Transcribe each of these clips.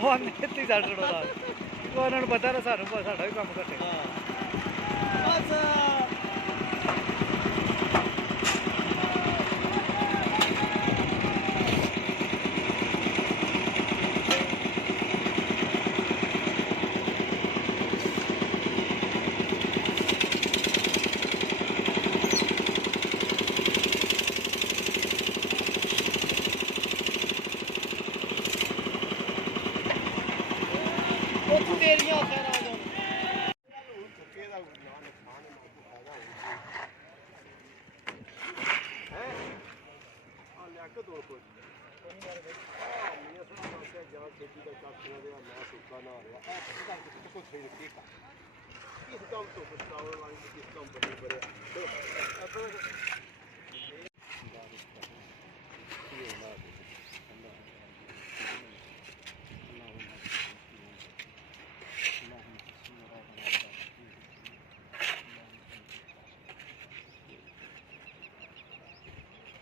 ਉਹ ਨਹੀਂ ਛੱਡ ਛੜੋ ਦਾ ਉਹਨਾਂ ਨੂੰ ਪਤਾ ਨਾ ਸਾਨੂੰ ਸਾਡਾ ਵੀ ਕੰਮ ਘੱਟੇ ਬਸ ਉਹ ਤੇਰੀਆਂ ਖੈਰ ਆ ਜਾਣ ਚੁੱਕੇ ਦਾ ਨਾ ਨੁਕਸਾਨ ਨਾ ਕੋਈ ਫਾਇਦਾ ਹੈ ਆ ਲਿਆ ਕੇ ਦੋ ਕੋਈ ਮੀਆਂ ਸੁਣਾ ਵਾਸਤੇ ਜਾਂ ਖੇਤੀ ਦਾ ਕਾਪੀਆਂ ਦੇ ਨਾ ਸੁੱਕਾ ਨਾ ਆ ਰਿਹਾ ਇਹ ਕਿਹਦਾ ਕੋਈ ਸਹੀ ਨਹੀਂ ਕਿਸ ਕੰਮ ਤੋਂ ਪਛਤਾਉਣ ਵਾਲੀ ਕਿਸ ਕੰਮ ਬਣੀ ਬੜਿਆ ਆਪਣਾ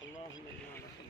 اللهم